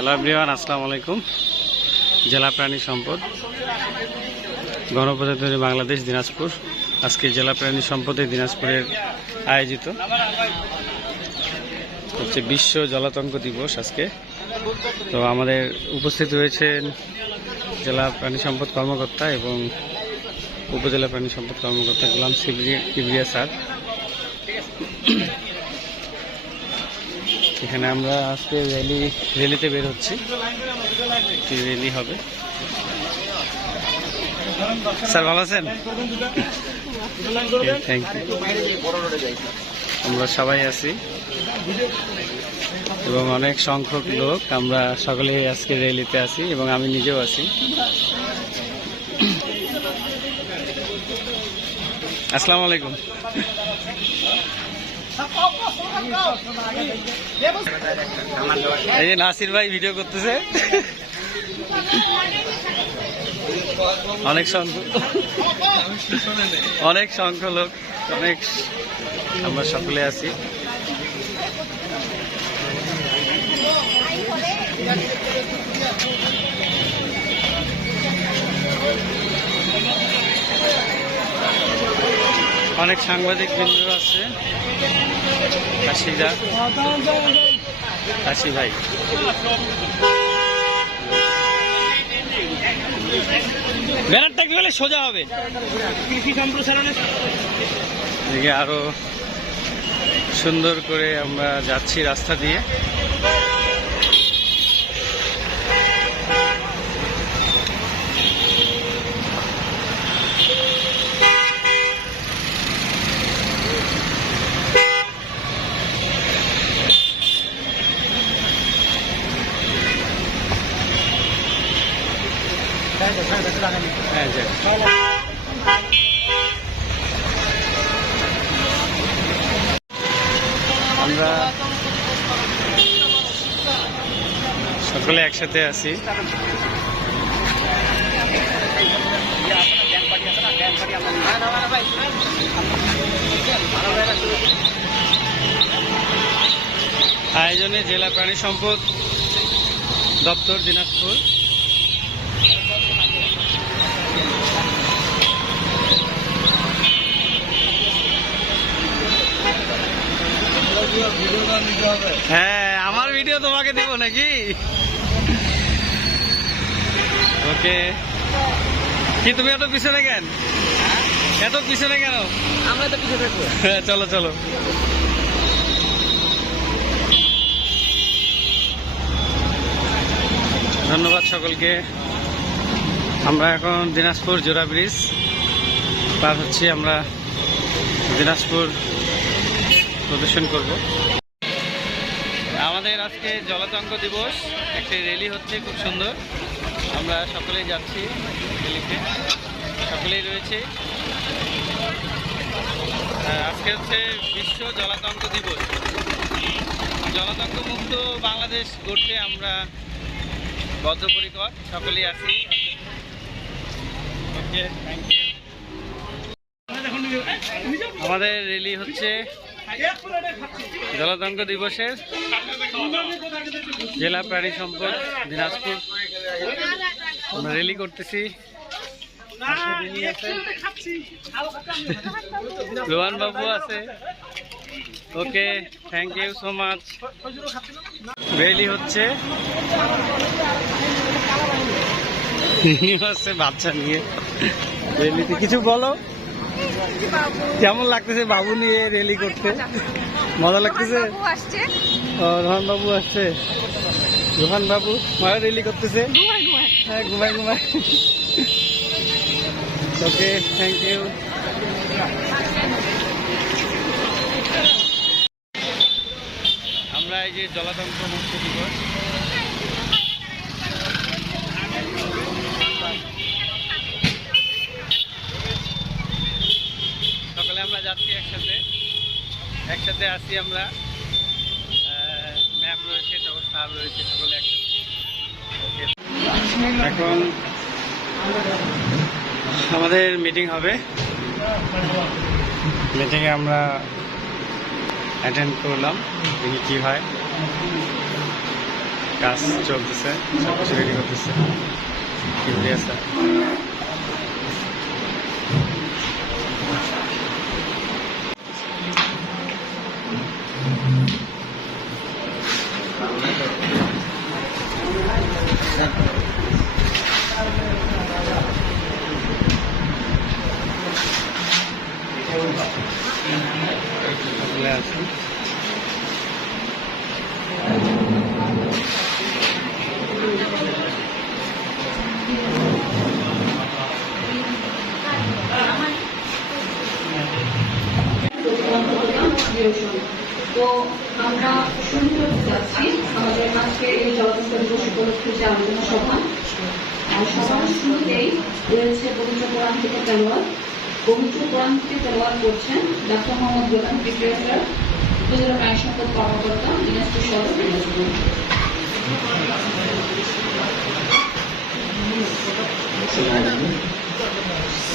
Hello everyone আসসালামু আলাইকুম জেলা প্রাণী সম্পদ, গণপ্রজাতন্ত্রী বাংলাদেশ দিনাজপুর। আজকে জেলা প্রাণী সম্পদে দিনাজপুরের আয়োজিত হচ্ছে বিশ্ব জলাতঙ্ক দিবস আজকে। তো আমাদের উপস্থিত রয়েছেন জেলা প্রাণী সম্পদ কর্মকর্তা এবং উপজেলা প্রাণী সম্পদ কর্মকর্তা গোলাম সিবরি কিবরিয়া স্যার। এখানে আমরা আজকে র্যালি র্যালিতে বের হচ্ছি। র্যালি হবে? স্যার, ভালো আছেন? থ্যাংক ইউ আমরা সবাই আছি। এবং অনেক সংখ্যক লোক, আমরা সকলেই আজকে র্যালিতে আছি এবং আমি নিজেও আছি। আসসালামু আলাইকুম। এই যে নাসির ভাই ভিডিও করতেছে। অনেক সংখ্যক অনেক সংখ্যক লোক অনেক আমরা সকলে আছি। অনেক সাংবাদিক বৃন্দ আছে। কাশিদা কাশি ভাই। ব্যানারটা কি হলে সোজা হবে। দিকে আরও সুন্দর করে আমরা যাচ্ছি রাস্তা দিয়ে। আমরা সকলে একসাথে আছি। আয়োজনে জেলা প্রাণী সম্পদ দপ্তর দিনাজপুর। হ্যাঁ আমার ভিডিও তোমাকে দেবো নাকি? ওকে কি তুমি এত পিছনে কেন? এত পিছনে কেন? আমরা তো পিছিয়ে থাকব। হ্যাঁ চলো চলো। ধন্যবাদ সকলকে। আমরা এখন দিনাজপুর জোড়া ব্রিজ পার হচ্ছি আমরা দিনাজপুর প্রদর্শন করব। আমাদের আজকে জলাতঙ্ক দিবস। একটি র্যালি হচ্ছে, খুব সুন্দর। আমরা সকলেই যাচ্ছি র্যালিতে সকলেই রয়েছে। আজকে হচ্ছে বিশ্ব জলাতঙ্ক দিবস। জলাতঙ্ক মুক্ত বাংলাদেশ গড়তে আমরা বদ্ধপরিকর। সকলেই আছি। আমাদের র্যালি হচ্ছে জলাতঙ্ক দিবসের জেলা প্রাণী সম্পদ দিনাজপুর। আমরা র্যালি করতেছি। রোহান বাবু আছে। Okay thank you so much really হচ্ছে। হচ্ছে বাচ্চা নিয়ে। র্যালিতে কিছু বলো। কেমন লাগতেছে বাবু নিয়ে র্যালি করতে? মজা লাগতেছে? বাবু আসছে। ও রোহন বাবু আসছে। রোহন বাবু মারা র্যালি করতেছে? হ্যাঁ ঘুমায় ঘুমায়। হ্যাঁ ওকে থ্যাংক ইউ আমরা এই যে জলাতঙ্ক মুক্ত দিবস সকালে আমরা যাচ্ছি একসাথে। একসাথে আসি আমরা। ম্যাম রয়েছে, তারপর স্যার রয়েছে, সকলে একসাথে। এখন আমাদের মিটিং হবে। মিটিংয়ে আমরা অ্যাটেন্ড করলাম, দেখি কী হয়। কাজ চলতেছে, সব কিছু রেডি করতেছে। ইউরিয়া স্যার চলে সভা আর সবার শুরুতেই রয়েছে পবিত্র কোরআন থেকে তেলোয়ার পবিত্র কোরআন থেকে তেলোয়ার করছেন ডাক্তার মোহাম্মদ গোলাম পিটিয়া স্যার উপজেলা প্রাণী সম্পদ কর্মকর্তা দিনাজপুর সদর দিনাজপুর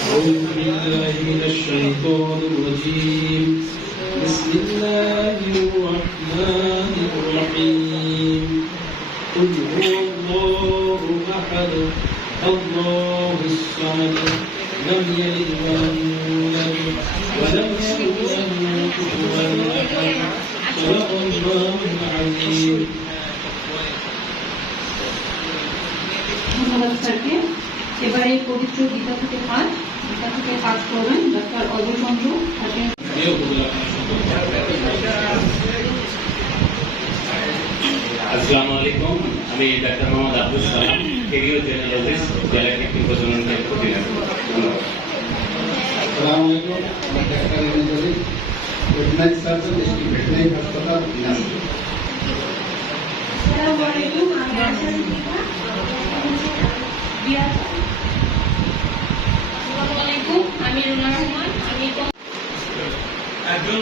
أعوذ بالله من الشيطان الرجيم بسم الله الرحمن الرحيم قل هو الله أحد الله الصمد لم يلد ولم يولد ولم يكن له كفوا أحد صدق الله العظيم ধন্যবাদ স্যারকে এবারে পবিত্র গীতা থেকে পাঠ গীতা থেকে পাঠ করবেন ডাক্তার অজয় চন্দ্র থাকেন আসসালামু আলাইকুম। আমি ডাক্তার মোহাম্মদ আব্দুল সালাম কেরিও জেনারেলিস্ট জেলা কৃষি প্রজনন কেন্দ্র দিনাজপুর আসসালামু আলাইকুম doctor Imanul veterinary surgeon district veterinary হাসপাতাল দিনাজপুর। আসসালামু আলাইকুম আমি রুনা রহমান আমি একজন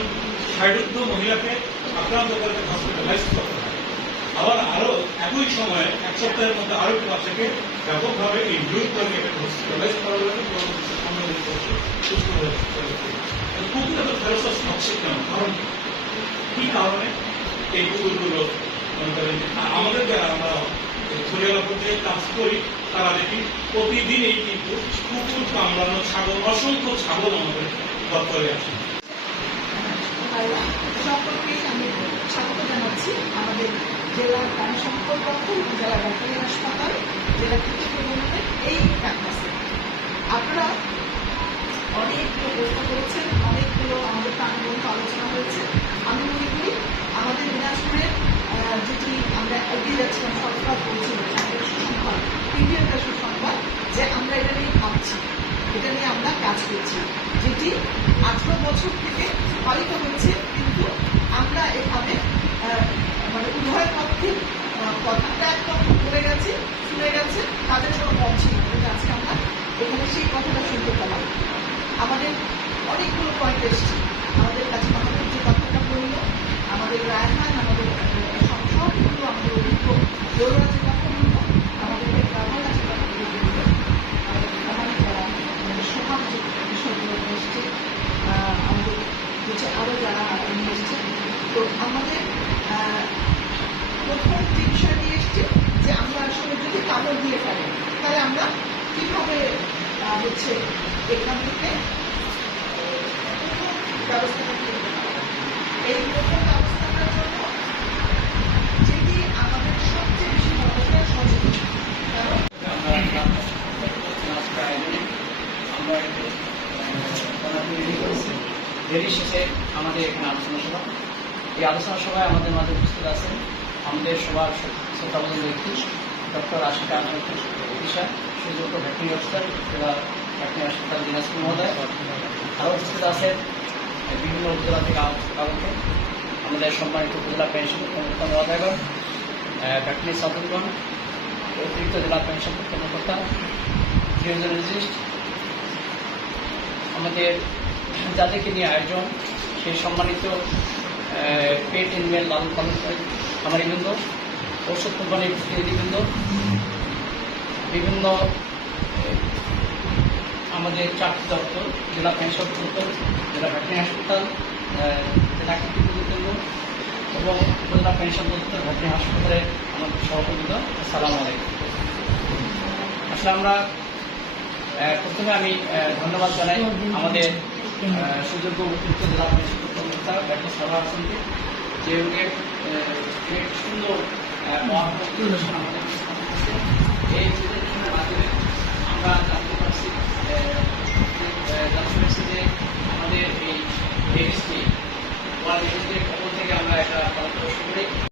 ষাটুদ্ধ মহিলাকে আক্রান্ত করে হসপিটালাইজ হয় আবার আরও একই সময়ে এক সপ্তাহের মধ্যে আরও একটি বাচ্চাকে ব্যাপকভাবে করে তো টক্সিক কেন কারণ কি? কারণে এই কুকুরগুলো আমাদের যারা আমরা পর্যায়ে কাজ করি, তারা দেখি প্রতিদিনই কিন্তু কুকুর কামড়ানো ছাগল, অসংখ্য ছাগল আমাদের দপ্তরে আর সকলকে আমি স্বাগত জানাচ্ছি, আমাদের জেলা প্রাণী সম্পদ দপ্তর জেলা ভেটেরিনারি হাসপাতাল, জেলা কৃষি প্রবন্ধনের এই ক্যাম্পাসে আপনারা অনেকগুলো প্রশ্ন করেছেন, অনেকগুলো আমাদের প্রাণবন্ত আলোচনা হয়েছে। আমি মনে করি আমাদের দিনাজপুরের যেটি আমরা এগিয়ে যাচ্ছিলাম, সরকার বলছিল সুসংবাদ প্রিমিয়ারটা সুসংবাদ যে আমরা এটা নিয়ে ভাবছি, এটা নিয়ে আমরা কাজ করছি, যেটি আঠারো বছর থেকে পালিত হচ্ছে কিন্তু আমরা এভাবে উভয় পক্ষে কথাটা এক একদম বলে গেছে, শুনে গেছে, তাদের কোনো মত ছিল আজকে আমরা এখানে সেই কথাটা শুনতে পেলাম। আমাদের অনেকগুলো পয়েন্ট এসছে। আমাদের কাছে আমাদের যে কথাটা বলল, আমাদের রায়হান, আমাদের সংসদগুলো আমাদের অভিজ্ঞ দৌড়া যে কথা বলল আমাদের রায়হান আছে কথাগুলো বলল আমার আহ, আমাদের সমাজ যে বিষয়গুলো নিয়ে এসছে আহ, আমাদের হচ্ছে আরও যারা নিয়ে এসছে তো আমাদের আহ, প্রথম যে বিষয় নিয়ে এসছে যে আমরা আসলে যদি কামড় দিয়ে ফেলে তাহলে আমরা কীভাবে আহ, হচ্ছে এখান থেকে এই প্রথম ব্যবস্থাটার জন্য যেটি আমাদের সবচেয়ে বেশি দরকার সচেতন আমাদের এখানে আলোচনা সভা এই আলোচনা সভায় আমাদের মাঝে উপস্থিত আছেন আমাদের সবার শ্রদ্ধাবন্ধ ব্যক্তি, ডক্টর আশিকা অফিসার সুযোগ্য ভ্যাকটিনি অফিসার ভ্যাকটিনি হাসপাতাল দিনাজপুর মহোদয় আরও উপস্থিত আছেন বিভিন্ন উপজেলা থেকে আগত আমাদের সম্মানিত উপজেলা পেনশন কর্মকর্তা মহোদয়গণ ভ্যাকটিনি সাধনগণ অতিরিক্ত জেলা পেনশন কর্মকর্তা জিওলজিস্ট আমাদের যাদেরকে নিয়ে আয়োজন সেই সম্মানিত পেট এনিম্যাল লালন পালন খামারি বৃন্দ ঔষধ কোম্পানির প্রতিনিধিবৃন্দ, বিভিন্ন আমাদের চারটি দপ্তর জেলা পেনশন দপ্তর জেলা ভেটেরিনারি হাসপাতাল জেলা কৃষি কেন্দ্র এবং উপজেলা পেনশন দপ্তর ভেটেরিনারি হাসপাতালে আমাদের সহযোগিতা সালাম আলাইকুম। আসলে আমরা প্রথমে আমি ধন্যবাদ জানাই আমাদের সুযোগ্য অতিরিক্ত জেলা পরিষদ কর্মকর্তা ডাক্তার সভা আসনকে যে উনি এক, আহ, এক আমাদের এই এডিসি ওয়ার্ল্ড থেকে আমরা একটা পালন